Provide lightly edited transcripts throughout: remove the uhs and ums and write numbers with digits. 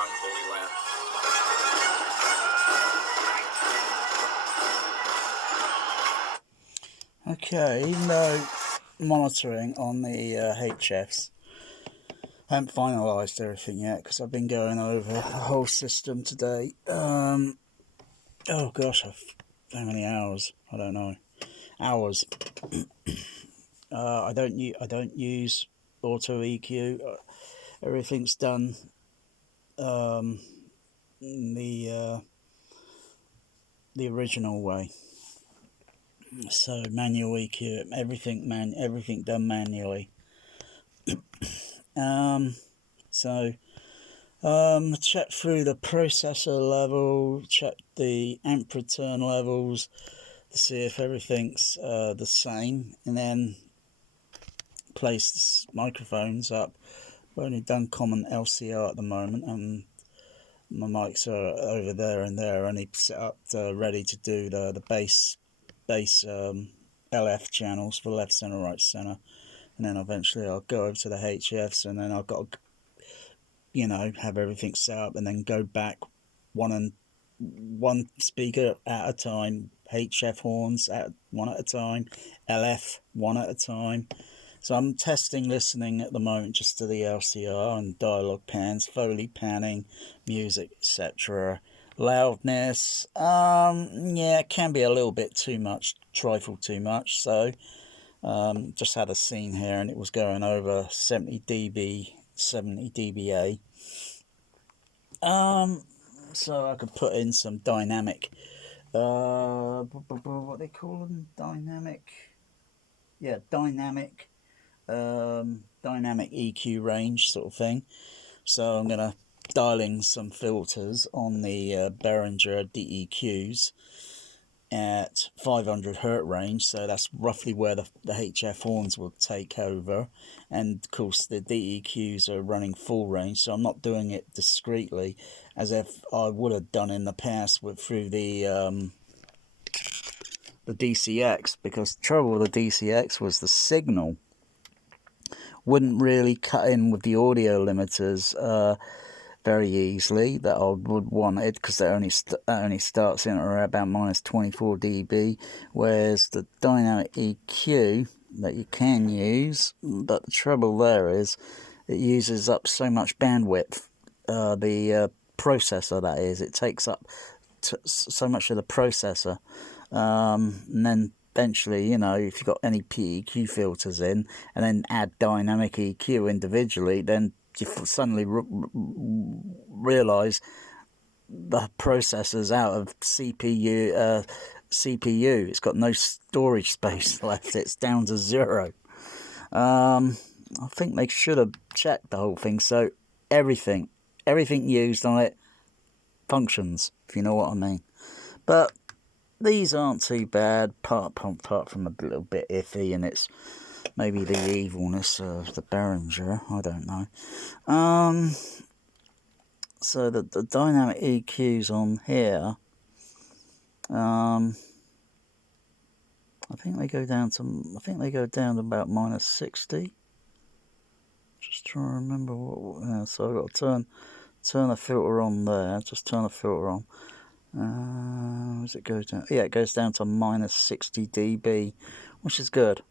unholy land. Okay, even though monitoring on the HFs, I haven't finalised everything yet because I've been going over the whole system today. Oh gosh, how many hours? I don't know. Hours. I don't use auto EQ. Everything's done the original way. So manual EQ, everything done manually. Check through the processor level, check the amp return levels to see if everything's the same, and then place microphones up. I've only done common LCR at the moment, and my mics are over there and there, only set up ready to do the bass LF channels for left center, right center, and then eventually I'll go over to the HFs, and then I've got to, have everything set up, and then go back one speaker at a time, HF horns one at a time, LF one at a time. So I'm testing listening at the moment just to the LCR and dialogue pans, Foley panning, music, etc. Loudness, yeah, it can be a little bit too much, trifle too much. So just had a scene here and it was going over 70 dB, 70 dBA. So I could put in some dynamic, what they call them, dynamic EQ range sort of thing. So I'm gonna dial in some filters on the Behringer DEQs at 500 Hz range, so that's roughly where the HF horns will take over, and of course the DEQs are running full range, so I'm not doing it discreetly as if I would have done in the past through the DCX, because the trouble with the DCX was the signal wouldn't really cut in with the audio limiters very easily that I would want it, because that only starts in around about minus 24 dB, whereas the dynamic EQ that you can use, but the trouble there is it uses up so much bandwidth, the processor, that is, it takes up so much of the processor, and then eventually, if you've got any PEQ filters in and then add dynamic EQ individually, then you suddenly realize the processor's out of CPU. It's got no storage space left. It's down to 0. I think they should have checked the whole thing, so everything used on it functions, if you know what I mean. But these aren't too bad, apart from a little bit iffy, and it's maybe the evilness of the Behringer, I don't know. So the dynamic EQs on here, I think they go down to about minus 60. Just trying to remember what. So I've got to turn the filter on there. Just turn the filter on. Does it go down? Yeah, it goes down to minus 60 dB, which is good,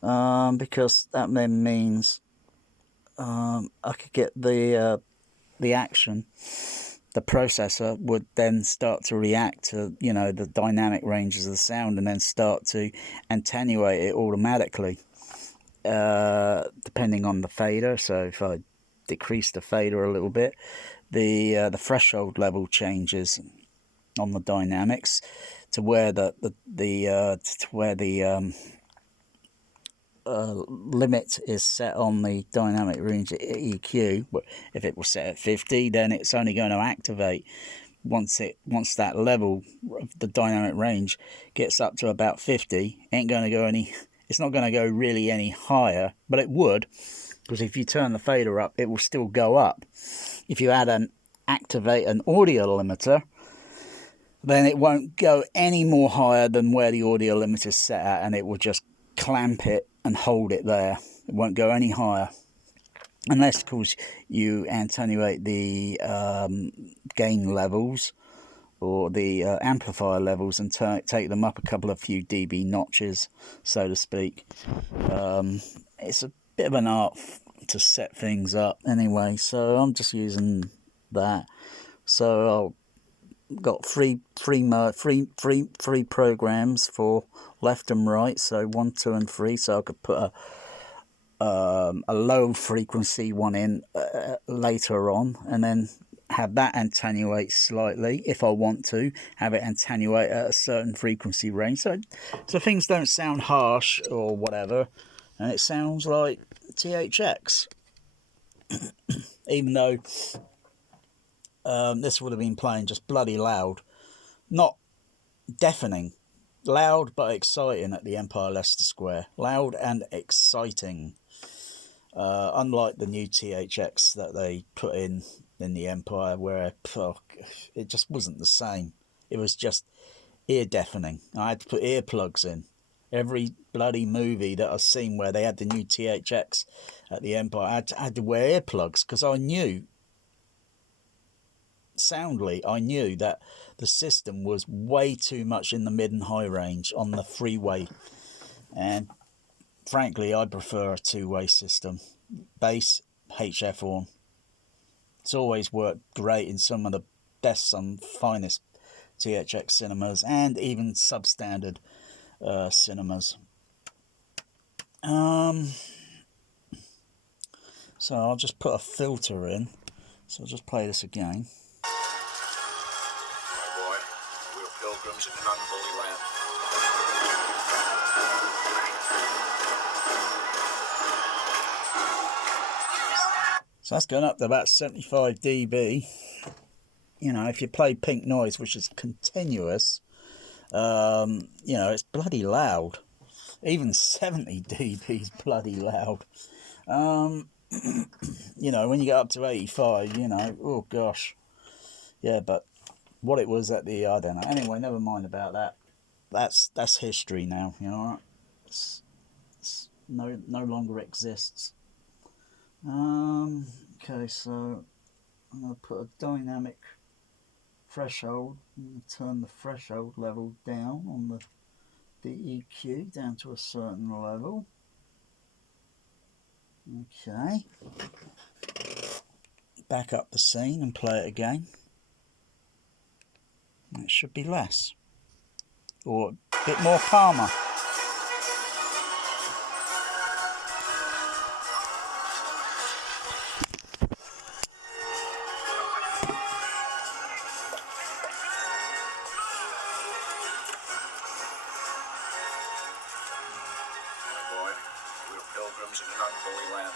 because that then means I could get the action. The processor would then start to react to the dynamic ranges of the sound, and then start to attenuate it automatically, depending on the fader. So if I decrease the fader a little bit, the threshold level changes on the dynamics to where the limit is set on the dynamic range EQ. If it was set at 50, then it's only going to activate once that level of the dynamic range gets up to about 50. It's not going to go really any higher, but it would, because if you turn the fader up, it will still go up. If you activate an audio limiter, then it won't go any more higher than where the audio limiter is set at, and it will just clamp it and hold it there. It won't go any higher. unless of course you attenuate the gain levels or the amplifier levels and take them up a couple of few dB notches, so to speak. It's a bit of an art to set things up anyway, so I'm just using that. So I've got three programs for left and right, so 1, 2 and 3, so I could put a low frequency one in later on, and then have that attenuate slightly if I want to have it attenuate at a certain frequency range, so things don't sound harsh or whatever, and it sounds like THX, even though this would have been playing just bloody loud, not deafening, loud but exciting at the Empire Leicester Square, loud and exciting. Unlike the new THX that they put in the Empire, where it just wasn't the same. It was just ear deafening. I had to put earplugs in. Every bloody movie that I've seen where they had the new THX at the Empire, I had to wear earplugs because I knew that the system was way too much in the mid and high range on the freeway, and frankly I prefer a two-way system. Bass, HF horn. It's always worked great in some of the best, some finest THX cinemas, and even substandard cinemas. So I'll just put a filter in. So I'll just play this again. My boy, we're pilgrims in an unholy land. So that's going up to about 75 dB. You know, if you play pink noise, which is continuous, you know, it's bloody loud. Even 70 dB is bloody loud. You know, when you get up to 85, you know, oh gosh. Yeah, but what it was at the, I don't know. Anyway, never mind about that. That's history now, you know. It's no longer exists. Okay, so I'm going to put a dynamic threshold and turn the threshold level down on the EQ down to a certain level. Okay. Back up the scene and play it again. It should be less. Or a bit more calmer. Pilgrims in an unholy land.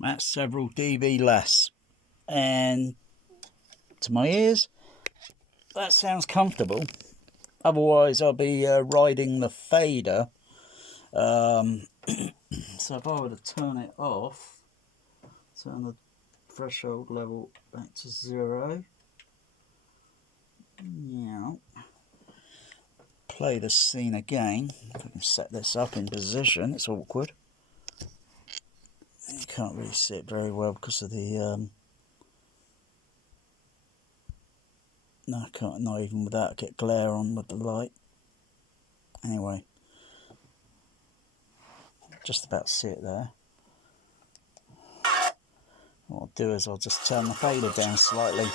That's several dB less, and to my ears that sounds comfortable. Otherwise I'll be riding the fader. So if I were to turn it off, turn the threshold level back to 0, yeah, play the scene again. If I can set this up in position, it's awkward. You can't really see it very well because of the no, I can't, not even with that, I get glare on with the light. Anyway, just about see it there. What I'll do is I'll just turn the fader down slightly.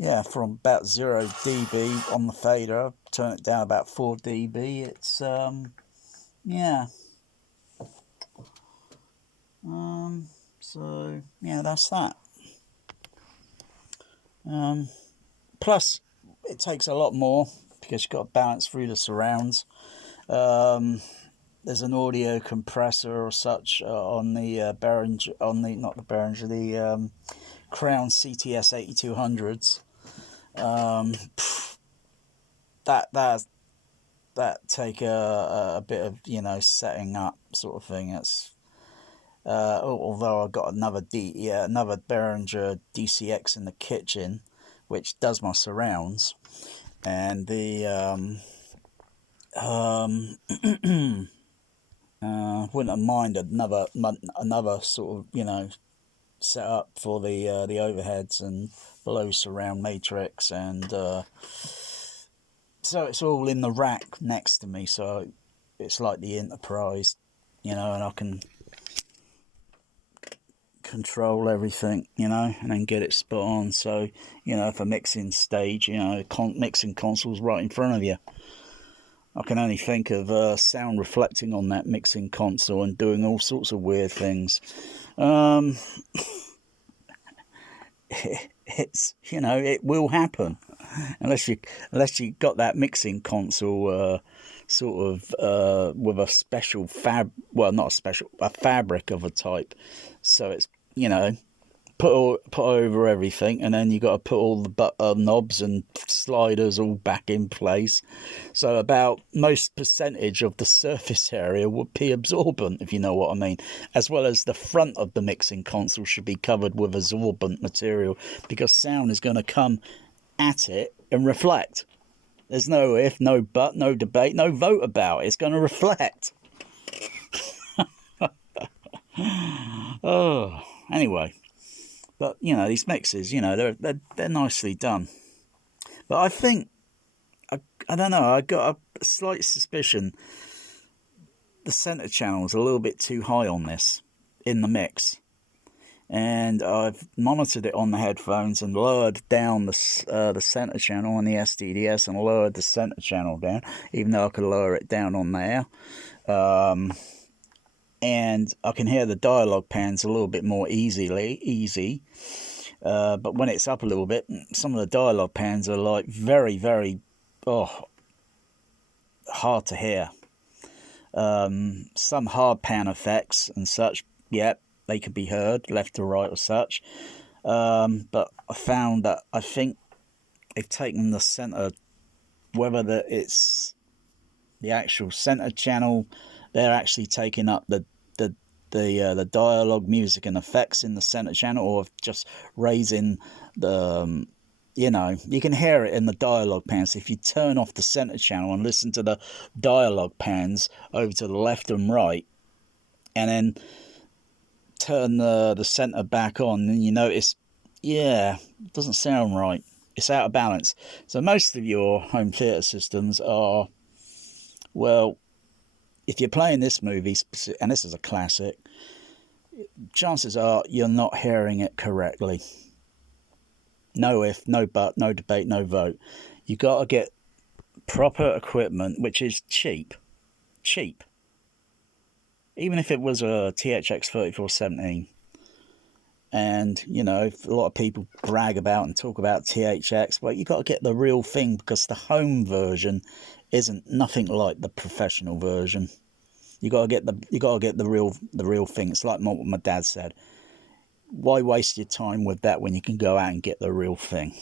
Yeah, from about 0 dB on the fader, turn it down about 4 dB. It's yeah. So yeah, that's that. Plus, it takes a lot more because you've got to balance through the surrounds. There's an audio compressor or such on the Behringer, on the not the Behringer, the Crown CTS 8200s. That take a bit of, you know, setting up sort of thing. Although I've got another another Behringer DCX in the kitchen, which does my surrounds, and the wouldn't mind another sort of, you know, set up for the overheads and below surround matrix, and so it's all in the rack next to me, so it's like the Enterprise, you know, and I can control everything, you know, and then get it spot on. So, you know, if a mixing stage, you know, mixing console's right in front of you, I can only think of sound reflecting on that mixing console and doing all sorts of weird things. It's, you know, it will happen unless you got that mixing console with a special a fabric of a type, so it's, you know, put over everything, and then you got to put all the knobs and sliders all back in place. So about most percentage of the surface area would be absorbent, if you know what I mean. As well as the front of the mixing console should be covered with absorbent material, because sound is going to come at it and reflect. There's no if, no but, no debate, no vote about it. It's going to reflect. Oh, anyway. But, you know, these mixes, you know, they're nicely done. But I think, I don't know, I got a slight suspicion the centre channel's a little bit too high on this, in the mix. And I've monitored it on the headphones and lowered down the centre channel on the SDDS, and lowered the centre channel down, even though I could lower it down on there. And I can hear the dialogue pans a little bit more easy. But when it's up a little bit, some of the dialogue pans are like very, very hard to hear. Some hard pan effects and such, yep, they can be heard left to right or such. But I found that I think they've taken the centre, whether it's the actual centre channel, they're actually taking up the dialogue, music and effects in the centre channel, or just raising the, you know, you can hear it in the dialogue pans. If you turn off the centre channel and listen to the dialogue pans over to the left and right, and then turn the centre back on, and you notice, yeah, it doesn't sound right. It's out of balance. So most of your home theatre systems are, well, if you're playing this movie, and this is a classic, chances are you're not hearing it correctly. No if, no but, no debate, no vote. You got to get proper equipment, which is cheap. Even if it was a THX 3417. And, you know, a lot of people brag about and talk about THX, well, you got to get the real thing, because the home version isn't nothing like the professional version. You got to get the real thing. It's like what my dad said. Why waste your time with that when you can go out and get the real thing?